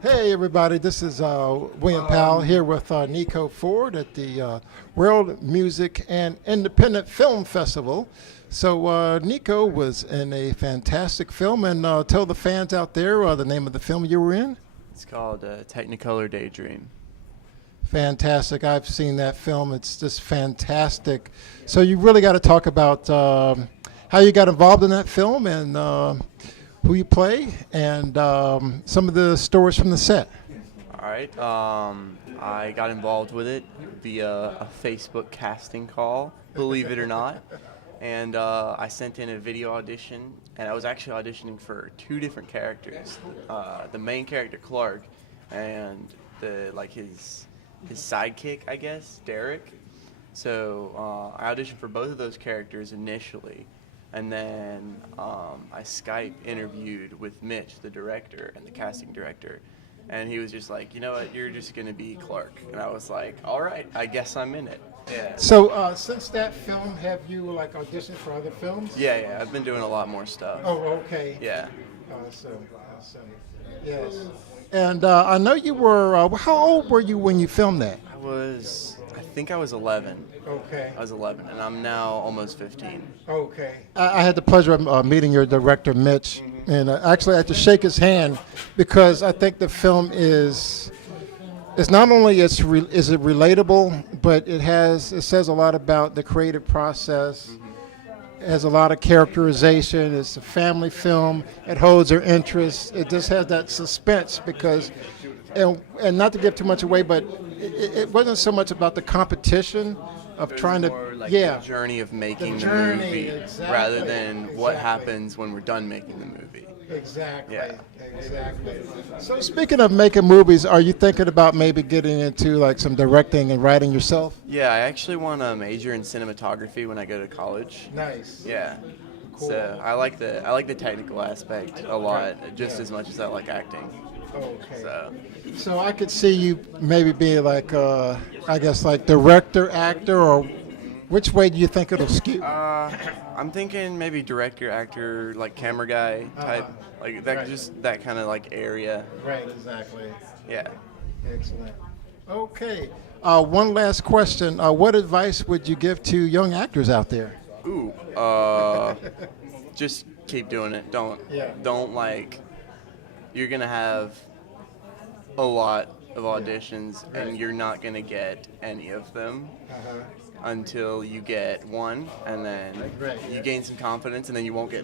Hey everybody, this is William Powell here with Nico Ford at the World Music and Independent Film Festival. So Nico was in a fantastic film, and tell the fans out there the name of the film you were in. It's called Technicolor Daydream. Fantastic. I've seen that film. It's just fantastic. So you really got to talk about how you got involved in that film and who you play, and some of the stories from the set. All right. I got involved with it via a Facebook casting call, believe it or not. And I sent in a video audition, and I was actually auditioning for two different characters. The main character, Clark, and his sidekick, I guess, Derek. So I auditioned for both of those characters initially. And then I Skype interviewed with Mitch, the director and the casting director. And he was just like, you know what, you're just going to be Clark. And I was like, all right, I guess I'm in it. Yeah. So since that film, have you auditioned for other films? Yeah, I've been doing a lot more stuff. Oh, okay. Yeah. Awesome. Yes. And I know you were, how old were you when you filmed that? I think I was 11. Okay. I was 11, and I'm now almost 15. Okay. I had the pleasure of meeting your director, Mitch, and actually I had to shake his hand because I think the film is not only is it relatable, but it says a lot about the creative process. It has a lot of characterization. It's a family film. It holds your interest. It just has that suspense because, and not to give too much away, but it wasn't so much about the competition of trying to, the journey of making the movie, exactly, rather than what happens when we're done making the movie. Exactly. Yeah. Exactly. So speaking of making movies, are you thinking about maybe getting into some directing and writing yourself? Yeah, I actually want to major in cinematography when I go to college. Nice. Yeah. Cool. So I like the technical aspect a lot, just as much as I like acting. Okay. So I could see you maybe being like director, actor, or which way do you think it'll skew? I'm thinking maybe director, actor, like camera guy type, like that, just that kind of area. Right, exactly. Yeah. Excellent. Okay. One last question. What advice would you give to young actors out there? Ooh. Just keep doing it. Don't you're going to have a lot of auditions, and you're not going to get any of them until you get one, and then you gain some confidence, and then you won't get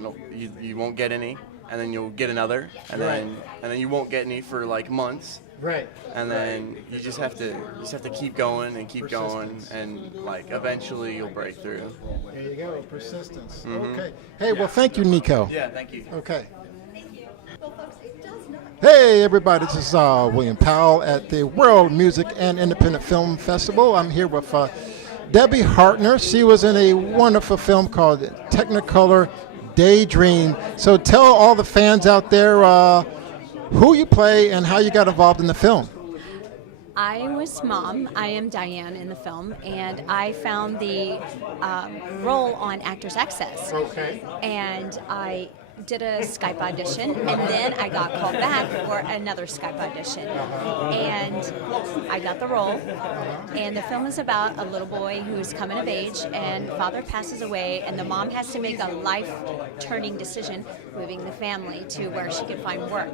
any, and then you'll get another, and then you won't get any for months. Right. And then you just have to keep going and keep going, and eventually you'll break through. There you go, persistence. Mm-hmm. Okay. Hey, well, thank you, Nico. Yeah, thank you. Okay. Hey everybody, this is William Powell at the World Music and Independent Film Festival. I'm here with Debbie Hartner. She was in a wonderful film called Technicolor Daydream. So tell all the fans out there who you play and how you got involved in the film. I was Mom. I am Diane in the film, and I found the role on Actors Access. Okay. And I did a Skype audition, and then I got called back for another Skype audition. And I got the role. And the film is about a little boy who's coming of age, and father passes away, and the mom has to make a life-turning decision, moving the family to where she can find work.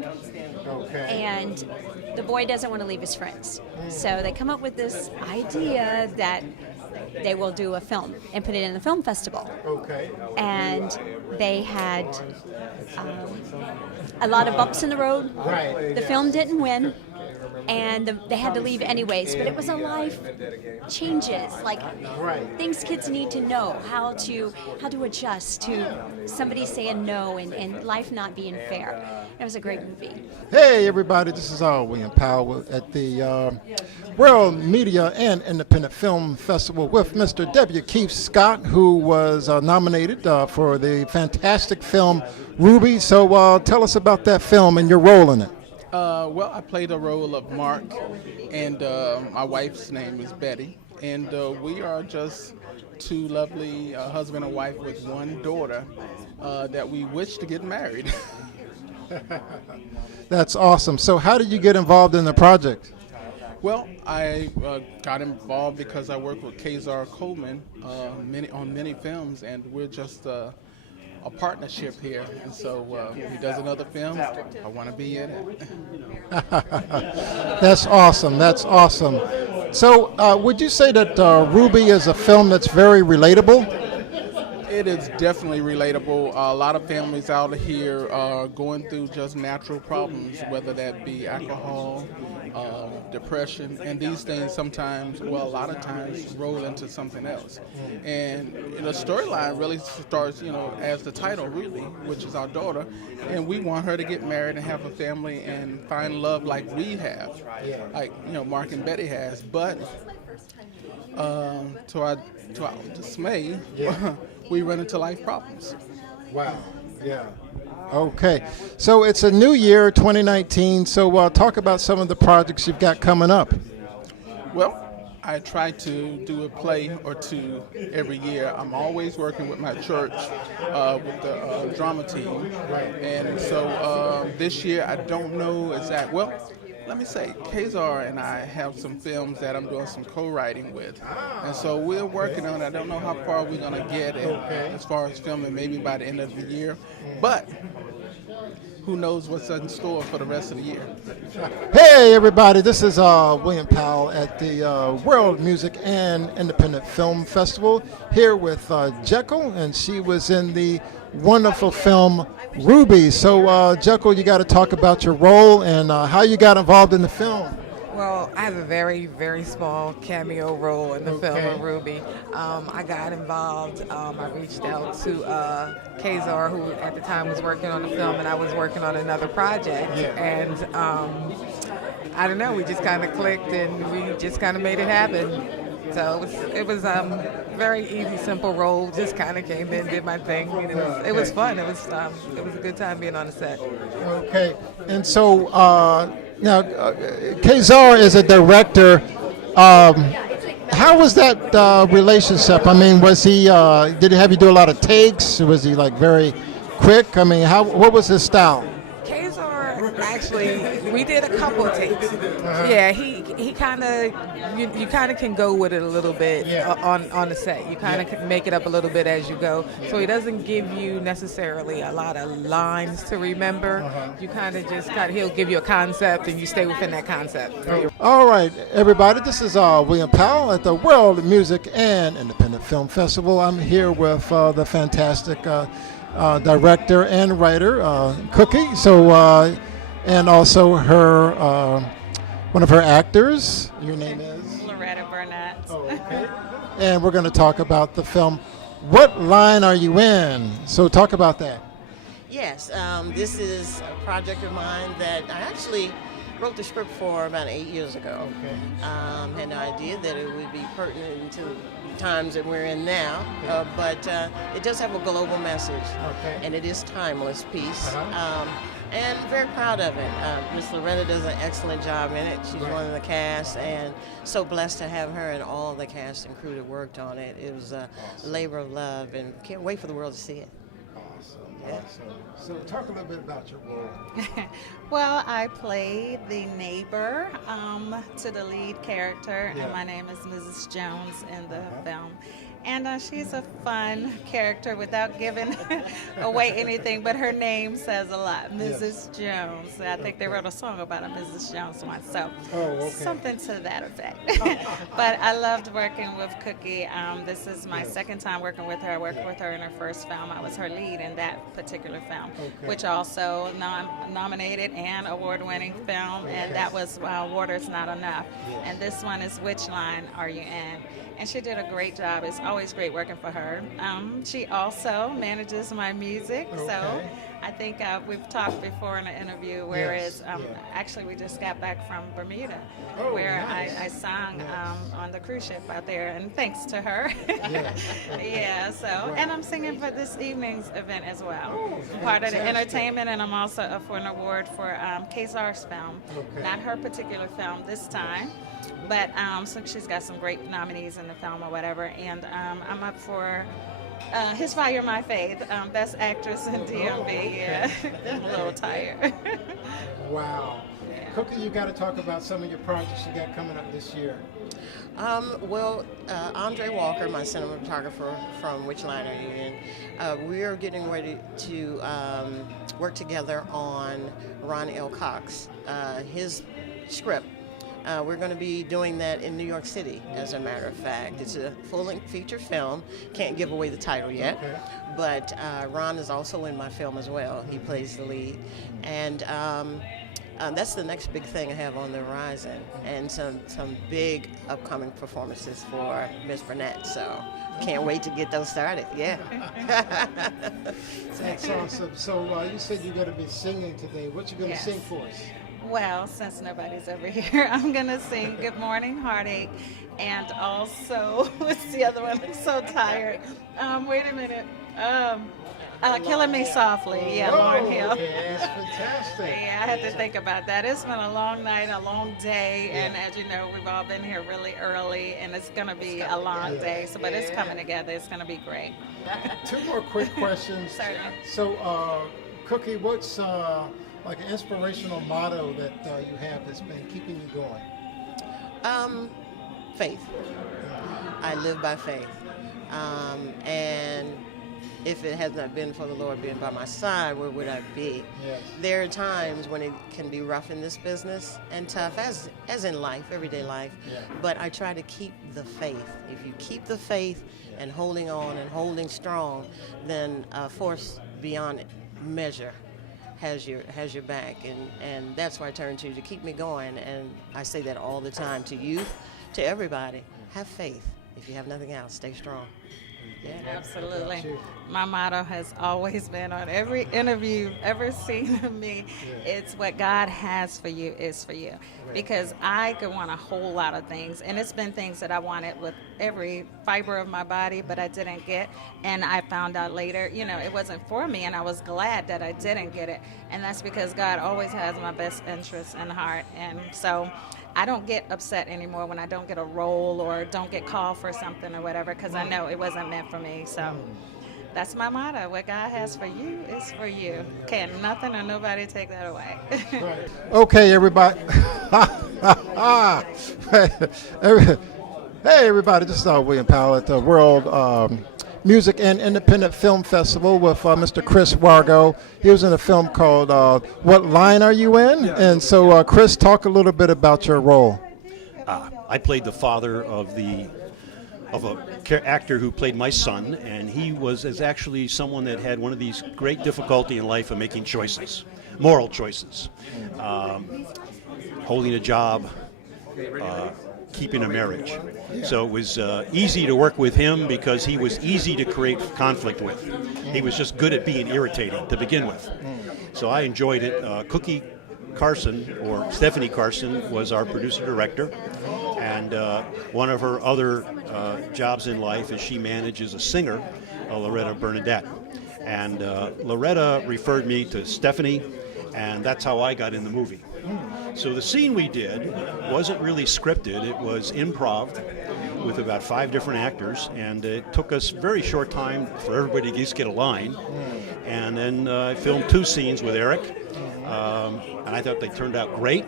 Okay. And the boy doesn't want to leave his friends. So they come up with this idea that they will do a film and put it in the film festival. Okay. And they had a lot of bumps in the road. Right. The film didn't win, and they had to leave anyways. But it was a life changes, things kids need to know, how to adjust to somebody saying no and life not being fair. It was a great movie. Hey everybody, this is William Powell at the World Media and Independent Film Festival with Mr. W. Keith Scott, who was nominated for the fantastic film Ruby. So tell us about that film and your role in it. Well, I played the role of Mark, and my wife's name is Betty, and we are just two lovely husband and wife with one daughter that we wish to get married. That's awesome. So how did you get involved in the project? Well, I got involved because I work with Kazar Coleman on many films, and we're just a partnership here. And so he does another film. I want to be in it. That's awesome. That's awesome. So would you say that Ruby is a film that's very relatable? It is definitely relatable. A lot of families out here are going through just natural problems, whether that be alcohol, depression, and these things sometimes, well, a lot of times roll into something else. And the storyline really starts, as the title, Ruby, which is our daughter, and we want her to get married and have a family and find love like we have, like, Mark and Betty has. But to our dismay, we run into life problems. Wow. Yeah. Okay. So it's a new year, 2019. So talk about some of the projects you've got coming up. Well, I try to do a play or two every year. I'm always working with my church, with the drama team. And so this year, I don't know exactly. Well, let me say, Kazar and I have some films that I'm doing some co-writing with. And so we're working on it. I don't know how far we're going to get as far as filming, maybe by the end of the year. But who knows what's in store for the rest of the year. Hey, everybody. This is William Powell at the World Music and Independent Film Festival here with Jekyll, and she was in the wonderful film Ruby. So, Jekyll, you got to talk about your role and how you got involved in the film. Well, I have a very, very small cameo role in the film of Ruby. I got involved. I reached out to Kazar, who at the time was working on the film, and I was working on another project. And I don't know, we just kind of clicked, and we just kind of made it happen. So it was very easy, simple role. Just kind of came in, did my thing. And it was fun. It was a good time being on the set. Okay, and so now Kazar is a director. How was that relationship? I mean, was he? Did he have you do a lot of takes? Was he like very quick? I mean, what was his style? Kazar, actually, we did a couple of takes. Yeah, he kind of, you kind of can go with it a little bit on the set. You kind of can make it up a little bit as you go. So he doesn't give you necessarily a lot of lines to remember. You kind of he'll give you a concept and you stay within that concept. All right, everybody, this is William Powell at the World Music and Independent Film Festival. I'm here with the fantastic director and writer, Cookie. So, and also her, one of her actors. Your name is? Loretta Burnett. Oh, okay. And we're going to talk about the film. What line are you in? So talk about that. Yes, this is a project of mine that I actually wrote the script for about 8 years ago. Okay. Had no idea that it would be pertinent to times that we're in now, but it does have a global message, and it is timeless piece. And very proud of it. Miss Loretta does an excellent job in it. She's one of the cast, and so blessed to have her and all the cast and crew that worked on it. It was a labor of love, and can't wait for the world to see it. Awesome. So talk a little bit about your role. Well, I played the neighbor to the lead character, and my name is Mrs. Jones in the film. And she's a fun character without giving away anything, but her name says a lot, Mrs. Jones. I think they wrote a song about a Mrs. Jones once, so something to that effect. But I loved working with Cookie. This is my second time working with her. I worked with her in her first film. I was her lead in that particular film, which also nominated and award-winning film, and that was Water's Not Enough. And this one is Which Line Are You In? And she did a great job. It's always great working for her. She also manages my music, so I think we've talked before in an interview, whereas actually we just got back from Bermuda, where I sang on the cruise ship out there, and thanks to her. And I'm singing for this evening's event as well. I'm part of the entertainment, and I'm also up for an award for Kazar's film, not her particular film this time. But so she's got some great nominees in the film or whatever, and I'm up for His Fire, My Faith, Best Actress in DMV. Yeah, I'm a little tired. Wow. Cookie, you got to talk about some of your projects you got coming up this year. Andre Walker, my cinematographer from Which Line Are You In? We are getting ready to work together on Ron L. Cox, his script. We're going to be doing that in New York City, as a matter of fact. It's a full-length feature film. Can't give away the title yet, but Ron is also in my film as well. He plays the lead, and that's the next big thing I have on the horizon, and some big upcoming performances for Miss Burnett. So can't wait to get those started. Yeah. That's awesome. So you said you're going to be singing today. What you going to Yes. sing for us? Well, since nobody's over here, I'm going to sing Good Morning Heartache, and also, what's the other one? I'm so tired. Wait a minute. Killing Me Softly. Yeah, Lauryn Hill. That's fantastic. Yeah, I had to think about that. It's been a long night, a long day, and as you know, we've all been here really early, and it's going to be a long day, but it's coming together. It's going to be great. Two more quick questions. Certainly. So, Cookie, what's like an inspirational motto that you have that's been keeping you going? Faith. I live by faith. And if it had not been for the Lord being by my side, where would I be? Yes. There are times when it can be rough in this business and tough, as in life, everyday life. Yeah. But I try to keep the faith. If you keep the faith and holding on and holding strong, then force beyond measure has your back, and that's where I turn to keep me going. And I say that all the time to youth, to everybody. Have faith. If you have nothing else, stay strong. Yeah. Absolutely. My motto has always been on every interview you've ever seen of me, it's what God has for you is for you. Because I could want a whole lot of things, and it's been things that I wanted with every fiber of my body, but I didn't get, and I found out later, it wasn't for me, and I was glad that I didn't get it. And that's because God always has my best interests in heart. And so I don't get upset anymore when I don't get a role or don't get called for something or whatever, because I know it wasn't meant for me. So that's my motto. What God has for you is for you. Can nothing or nobody take that away. Okay, everybody. Hey, everybody. This is William Powell at the World Music and Independent Film Festival with Mr. Chris Wargo. He was in a film called What Line Are You In? And so, Chris, talk a little bit about your role. I played the father of a actor who played my son, and he is actually someone that had one of these great difficulty in life of making choices, moral choices, holding a job, keeping a marriage. So it was easy to work with him because he was easy to create conflict with. He was just good at being irritating to begin with. So I enjoyed it. Cookie Carson, or Stephanie Carson, was our producer-director, and one of her other jobs in life is she manages a singer, Loretta Burnett. And Loretta referred me to Stephanie, and that's how I got in the movie. So the scene we did wasn't really scripted. It was improv with about 5 different actors, and it took us a very short time for everybody to just get a line. And then I filmed 2 scenes with Eric, and I thought they turned out great.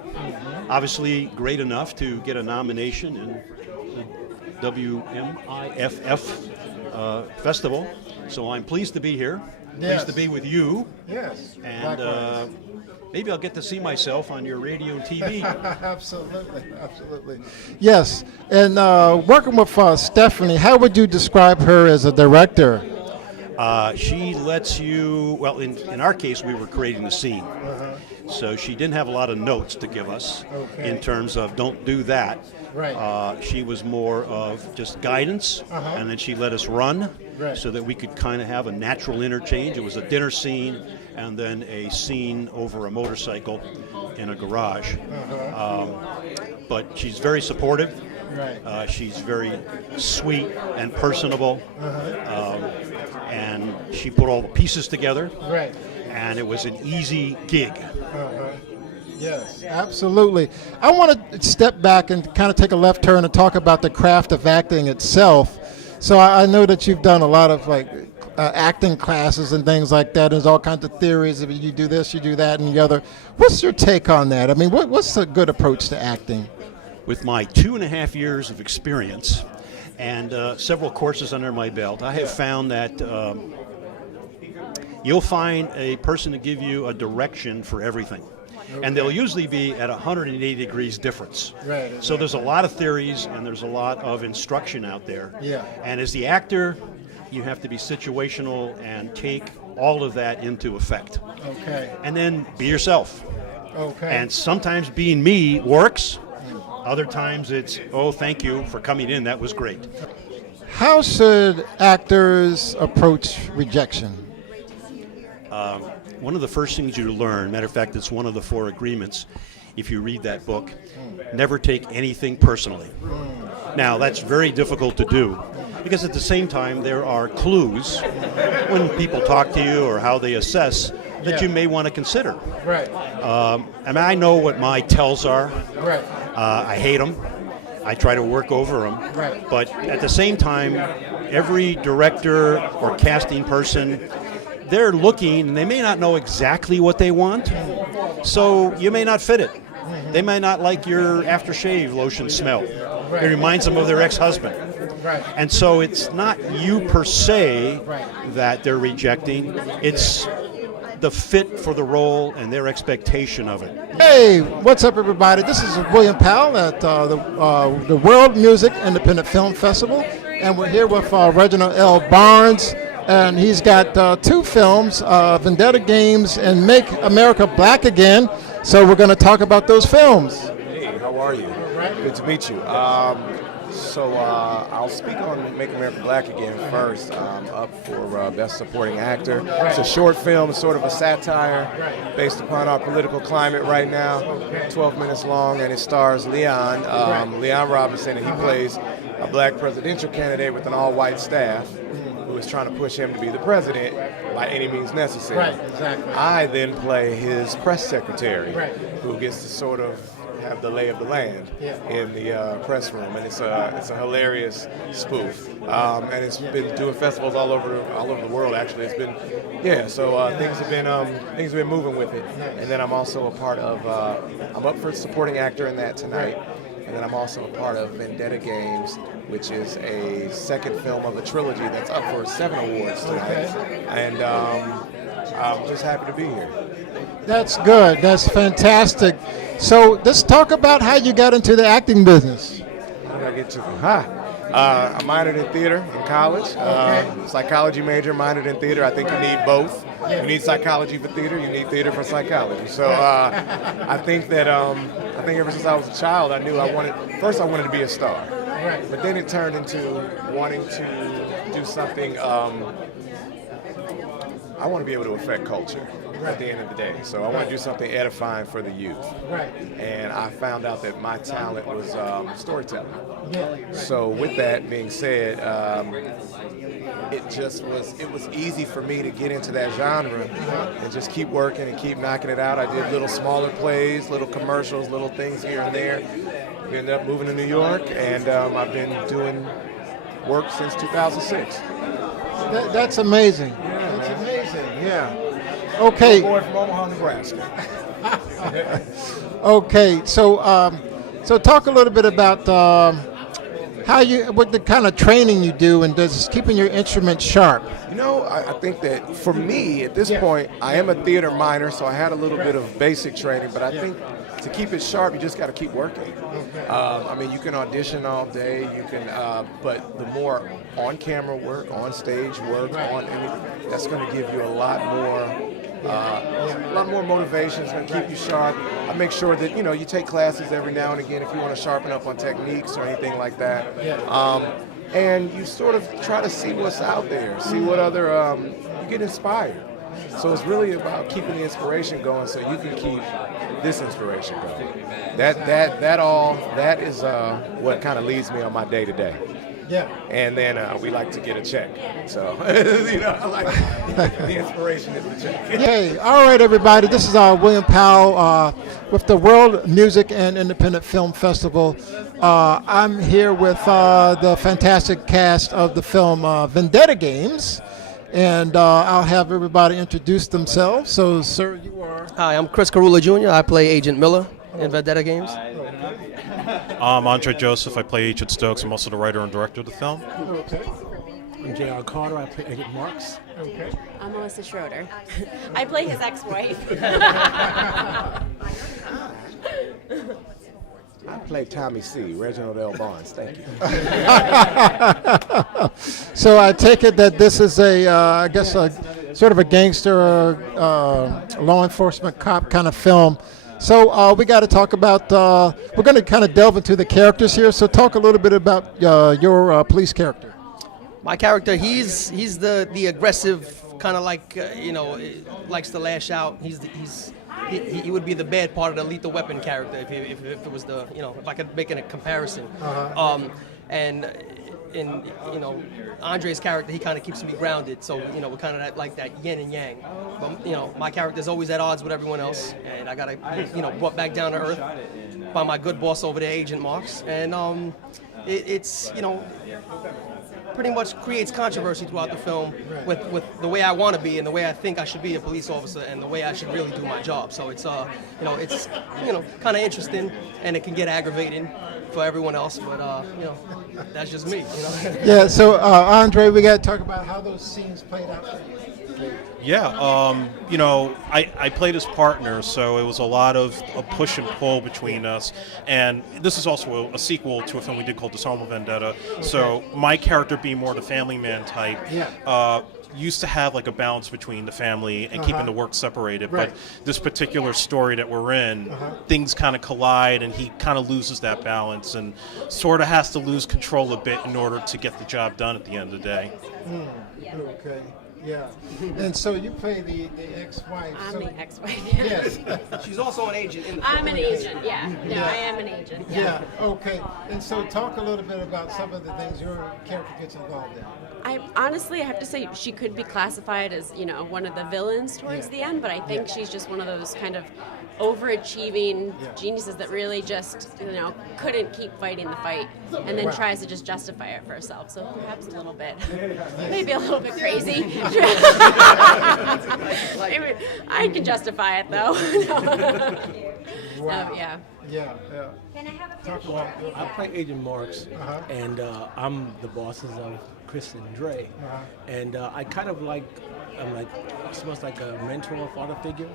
Obviously great enough to get a nomination in the WMIFF festival. So I'm pleased to be here, pleased to be with you. Yes. And maybe I'll get to see myself on your radio and TV. Absolutely. Yes, and working with Stephanie, how would you describe her as a director? She lets you, well, in our case, we were creating the scene. So she didn't have a lot of notes to give us in terms of don't do that. Right. She was more of just guidance, and then she let us run so that we could kind of have a natural interchange. It was a dinner scene and then a scene over a motorcycle in a garage. But she's very supportive. Right. She's very sweet and personable. And she put all the pieces together. Right. And it was an easy gig. Yes, absolutely. I want to step back and kind of take a left turn and talk about the craft of acting itself. So I know that you've done a lot of acting classes and things like that. There's all kinds of theories. If you do this, you do that, and the other. What's your take on that? I mean, what's a good approach to acting? With my 2.5 years of experience and several courses under my belt, I have found that you'll find a person to give you a direction for everything. Okay. And they'll usually be at 180 degrees difference. Right. So there's a lot of theories and there's a lot of instruction out there. Yeah. And as the actor, you have to be situational and take all of that into effect. Okay. And then be yourself. Okay. And sometimes being me works. Other times it's, oh, thank you for coming in. That was great. How should actors approach rejection? One of the first things you learn, matter of fact, it's one of the 4 agreements, if you read that book, never take anything personally. Now, that's very difficult to do, because at the same time, there are clues when people talk to you or how they assess that you may want to consider. Right. And I know what my tells are. Right. I hate them. I try to work over them. Right. But at the same time, every director or casting person, they're looking and they may not know exactly what they want, so you may not fit it. They may not like your aftershave lotion smell. It reminds them of their ex-husband. Right. And so it's not you per se that they're rejecting, it's the fit for the role and their expectation of it. Hey, what's up, everybody? This is William Powell at the World Music Independent Film Festival, and we're here with Reginald L. Barnes, and he's got 2 films, Vendetta Games and Make America Black Again. So we're going to talk about those films. Hey, how are you? Good to meet you. I'll speak on Make America Black Again first. I'm up for Best Supporting Actor. It's a short film, sort of a satire based upon our political climate right now. 12 minutes long, and it stars Leon Robinson, and he plays a black presidential candidate with an all-white staff who is trying to push him to be the president by any means necessary. Right, exactly. I then play his press secretary, who gets to sort of have the lay of the land in the press room, and it's a hilarious spoof, and it's been doing festivals all over the world. Actually, it's been things have been moving with it. And then I'm also a part of I'm up for supporting actor in that tonight, and then I'm also a part of Vendetta Games, which is a second film of a trilogy that's up for 7 awards tonight, and I'm just happy to be here. That's good. That's fantastic. So let's talk about how you got into the acting business. How did I get to I minored in theater in college. Psychology major, minored in theater. I think you need both. You need psychology for theater. You need theater for psychology. So I think that I think ever since I was a child, I knew I wanted to be a star. But then it turned into wanting to do something. I want to be able to affect culture at the end of the day. So I want to do something edifying for the youth. Right. And I found out that my talent was storytelling. So with that being said, it was easy for me to get into that genre and just keep working and keep knocking it out. I did little smaller plays, little commercials, little things here and there. We ended up moving to New York, and I've been doing work since 2006. That's amazing. That's amazing. Yeah. Okay. Boy from Omaha, Nebraska. Okay. So talk a little bit about what the kind of training you do, and does keeping your instrument sharp. You know, I think that for me at this point, I am a theater minor, so I had a little bit of basic training, but I think to keep it sharp, you just got to keep working. I mean, you can audition all day, but the more on-camera work, on-stage work, that's going to give you a lot more motivation. It's going to keep you sharp. I make sure that you take classes every now and again if you want to sharpen up on techniques or anything like that. And you sort of try to see what's out there, see what other you get inspired. So it's really about keeping the inspiration going, so you can keep this inspiration going. That is what kind of leads me on my day to day. Yeah. And then we like to get a check. So I like the inspiration is the check. Hey, all right, everybody. This is William Powell with the World Music and Independent Film Festival. I'm here with the fantastic cast of the film Vendetta Games. And I'll have everybody introduce themselves. So, sir, you are? Hi, I'm Chris Corulla Jr. I play Agent Miller in Vendetta Games. I'm Andre Joseph. I play Agent Stokes. I'm also the writer and director of the film. Okay. I'm J.R. Carter. I play Agent Marks. Okay. I'm Alyssa Schroeter. I play his ex-wife. I play Tommy C. Reginald L. Barnes. Thank you. So I take it that this is I guess, a sort of a gangster, law enforcement cop kind of film. So we got to talk about. We're going to kind of delve into the characters here. So talk a little bit about your police character. My character, he's the aggressive kind of like likes to lash out. He would be the bad part of the Lethal Weapon character if it was the if I could make it a comparison. And in Andre's character, he kind of keeps me grounded. So we're kind of like that yin and yang. But my character's always at odds with everyone else, and I gotta brought back down to earth by my good boss over there, Agent Marks, and it's pretty much creates controversy throughout the film with the way I want to be and the way I think I should be a police officer and the way I should really do my job. So it's it's kind of interesting, and it can get aggravating for everyone else, but that's just me. Yeah. So Andre, we got to talk about how those scenes played out for you. Yeah, I played his partner, so it was a lot of a push and pull between us. And this is also a sequel to a film we did called Disarmable Vendetta. So my character, being more the family man type, used to have like a balance between the family and keeping the work separated. Right. But this particular story that we're in, things kind of collide, and he kind of loses that balance and sort of has to lose control a bit in order to get the job done at the end of the day. Okay. Yeah. And so you play the ex-wife. I'm the ex-wife. Yes. She's also an agent in the film. I'm an agent, yeah. No, I am an agent. Yeah. Okay. And so talk a little bit about some of the things your character gets involved in. I honestly have to say she could be classified as, one of the villains towards the end, but I think she's just one of those kind of overachieving geniuses that really just, couldn't keep fighting the fight and then tries to just justify it for herself. So perhaps a little bit, maybe a little bit crazy. Maybe I can justify it though. Wow. Yeah. Yeah. Can I have a Well, I play Agent Marks, and I'm the bosses of Chris and Dre, and I kind of I'm almost like a mentor or father figure,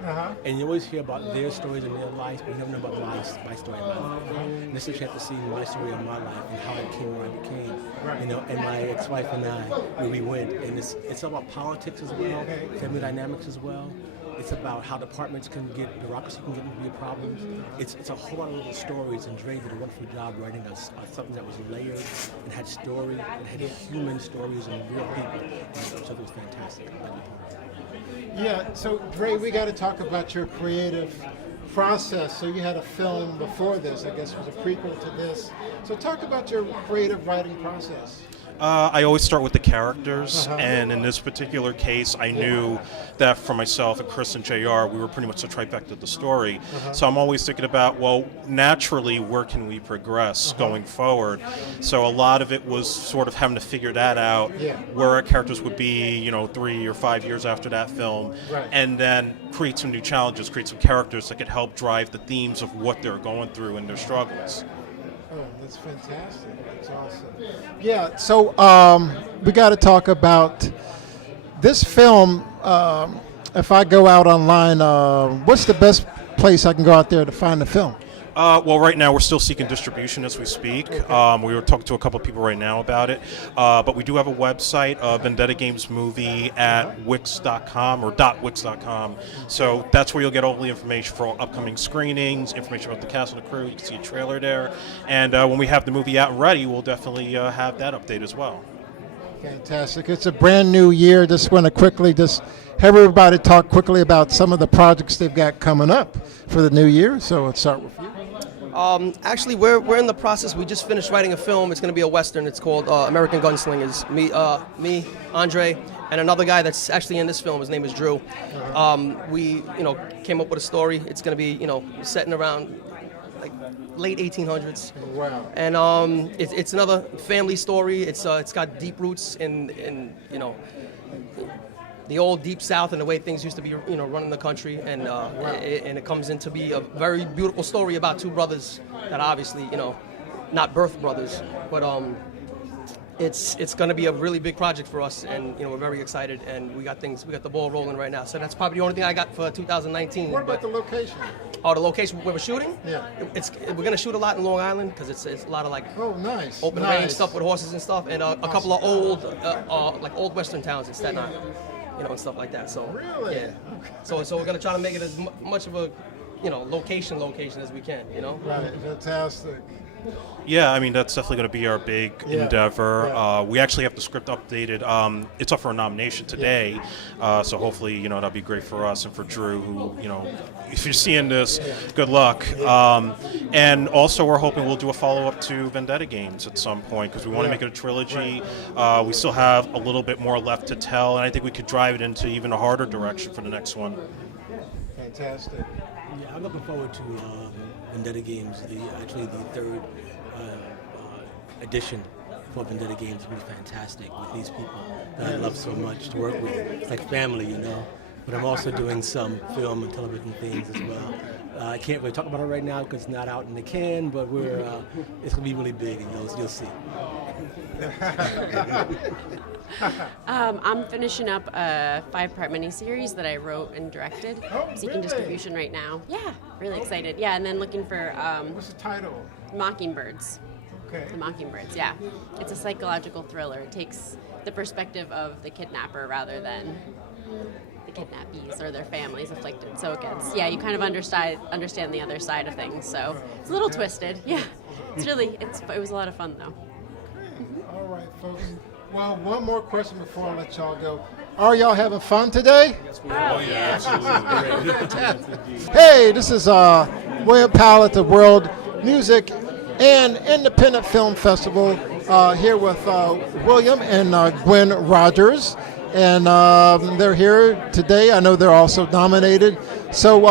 and you always hear about their stories in their lives, but you never know about my story in my life. And this is a chance to see my story of my life and how I came where I became, and my ex-wife and I, where we went, and it's about politics as well, family dynamics as well. It's about how departments bureaucracy can get into be a problem. It's a whole lot of little stories, and Dre did a wonderful job writing something that was layered and had story and had human stories and real people. And so it was fantastic. Yeah. So Dre, we got to talk about your creative process. So you had a film before this, I guess it was a prequel to this. So talk about your creative writing process. I always start with the characters, and in this particular case, I knew that for myself and Chris and JR, we were pretty much the trifecta of the story. So I'm always thinking about, well, naturally, where can we progress going forward? So a lot of it was sort of having to figure that out, where our characters would be, 3 or 5 years after that film, and then create some new challenges, create some characters that could help drive the themes of what they're going through and their struggles. Oh, that's fantastic. That's awesome. Yeah, so we got to talk about this film. If I go out online, what's the best place I can go out there to find the film? Well, right now we're still seeking distribution as we speak. We were talking to a couple of people right now about it. But we do have a website, Vendetta Games Movie at wix.com or .wix.com. So that's where you'll get all the information for upcoming screenings, information about the cast and the crew. You can see a trailer there. And when we have the movie out and ready, we'll definitely have that update as well. Fantastic. It's a brand new year. Just want to quickly have everybody talk quickly about some of the projects they've got coming up for the new year. So let's start with you. Actually, we're in the process. We just finished writing a film. It's going to be a Western. It's called American Gunslingers. Me, Andre, and another guy that's actually in this film. His name is Drew. We, came up with a story. It's going to be, setting around like late 1800s. Wow. And it's another family story. It's got deep roots in the old Deep South and the way things used to be, running the country, and it comes in to be a very beautiful story about two brothers that obviously, not birth brothers, but it's going to be a really big project for us, and we're very excited, and we got the ball rolling right now. So that's probably the only thing I got for 2019. What about the location? Oh, the location where we're shooting? Yeah. We're going to shoot a lot in Long Island because it's a lot of nice. open range stuff with horses and stuff, and a couple of old old Western towns in Staten Island, and stuff like that. So really, yeah. So we're going to try to make it as much of a location as we can. Right. Fantastic. Yeah, I mean, that's definitely going to be our big endeavor. We actually have the script updated. It's up for a nomination today, so hopefully, that'll be great for us and for Drew, who, if you're seeing this, good luck. And also, we're hoping we'll do a follow-up to Vendetta Games at some point, because we want to make it a trilogy. We still have a little bit more left to tell, and I think we could drive it into even a harder direction for the next one. Fantastic. Yeah, I'm looking forward to Vendetta Games, actually the third edition for Vendetta Games. Will be fantastic with these people that I love so much to work with. It's like family, But I'm also doing some film and television things as well. I can't really talk about it right now because it's not out in the can, but it's going to be really big, and you'll see. I'm finishing up a 5-part miniseries that I wrote and directed. Seeking distribution right now. Yeah, really excited. Yeah, and then looking for what's the title? Mockingbirds. Okay. The Mockingbirds. Yeah, it's a psychological thriller. It takes the perspective of the kidnapper rather than the kidnappees or their families afflicted. So you kind of understand the other side of things. So it's a little twisted. Yeah, it was a lot of fun though. All right, folks. Well, one more question before I let y'all go. Are y'all having fun today? Yes, we are. Oh, yeah, absolutely. Hey, this is William Powell at the World Music and Independent Film Festival here with William and Gwen Rogers. And they're here today. I know they're also nominated. So,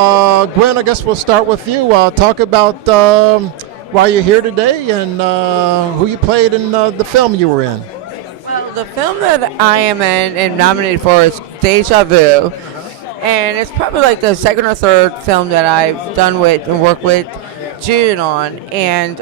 Gwen, I guess we'll start with you. Talk about why you're here today and who you played in the film you were in. Well, the film that I am in and nominated for is Deja Vu. And it's probably like the second or third film that I've done with and worked with June on. And,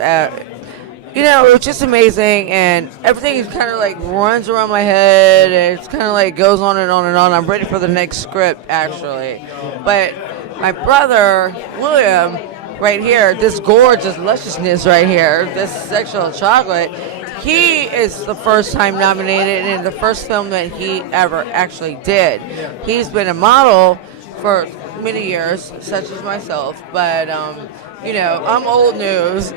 it was just amazing. And everything kind of like runs around my head. And it's kind of like goes on and on and on. I'm ready for the next script, actually. But my brother, William, right here, this gorgeous lusciousness right here, this sexual chocolate, he is the first time nominated in the first film that he ever actually did. He's been a model for many years, such as myself, but I'm old news.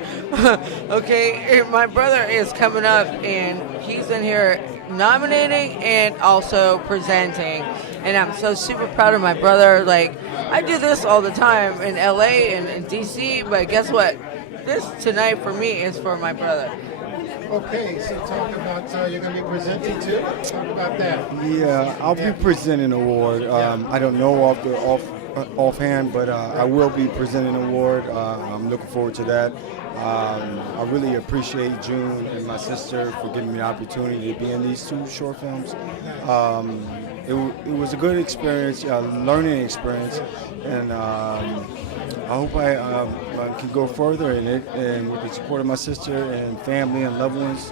Okay, and my brother is coming up and he's in here nominating and also presenting, and I'm so super proud of my brother. Like, I do this all the time in LA and in DC, but guess what? This tonight for me is for my brother. Okay, so talk about you're going to be presenting too. Talk about that. Yeah, I'll be presenting an award. I don't know offhand, but I will be presenting an award. I'm looking forward to that. I really appreciate June and my sister for giving me the opportunity to be in these two short films. It was a good experience, learning experience, and I hope I can go further in it, and with the support of my sister and family and loved ones,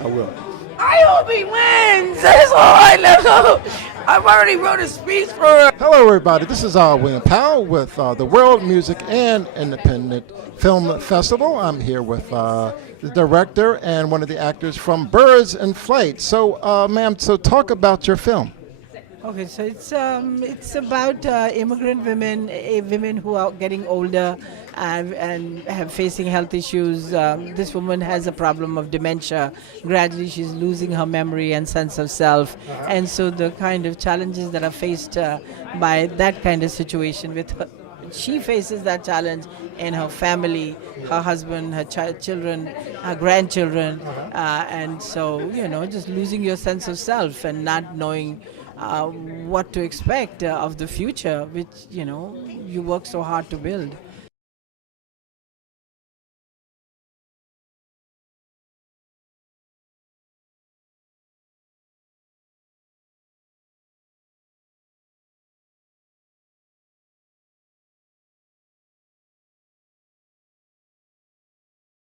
I will. I hope he wins! That's all I know! I've already wrote a speech for her. Hello, everybody. This is William Powell with the World Music and Independent Film Festival. I'm here with the director and one of the actors from Birds in Flight. So, ma'am, talk about your film. Okay, so it's about immigrant women, women who are getting older and have facing health issues. This woman has a problem of dementia. Gradually, she's losing her memory and sense of self, and so the kind of challenges that are faced by that kind of situation with her. She faces that challenge in her family, her husband, her children, her grandchildren, and so just losing your sense of self and not knowing what to expect of the future, which you work so hard to build.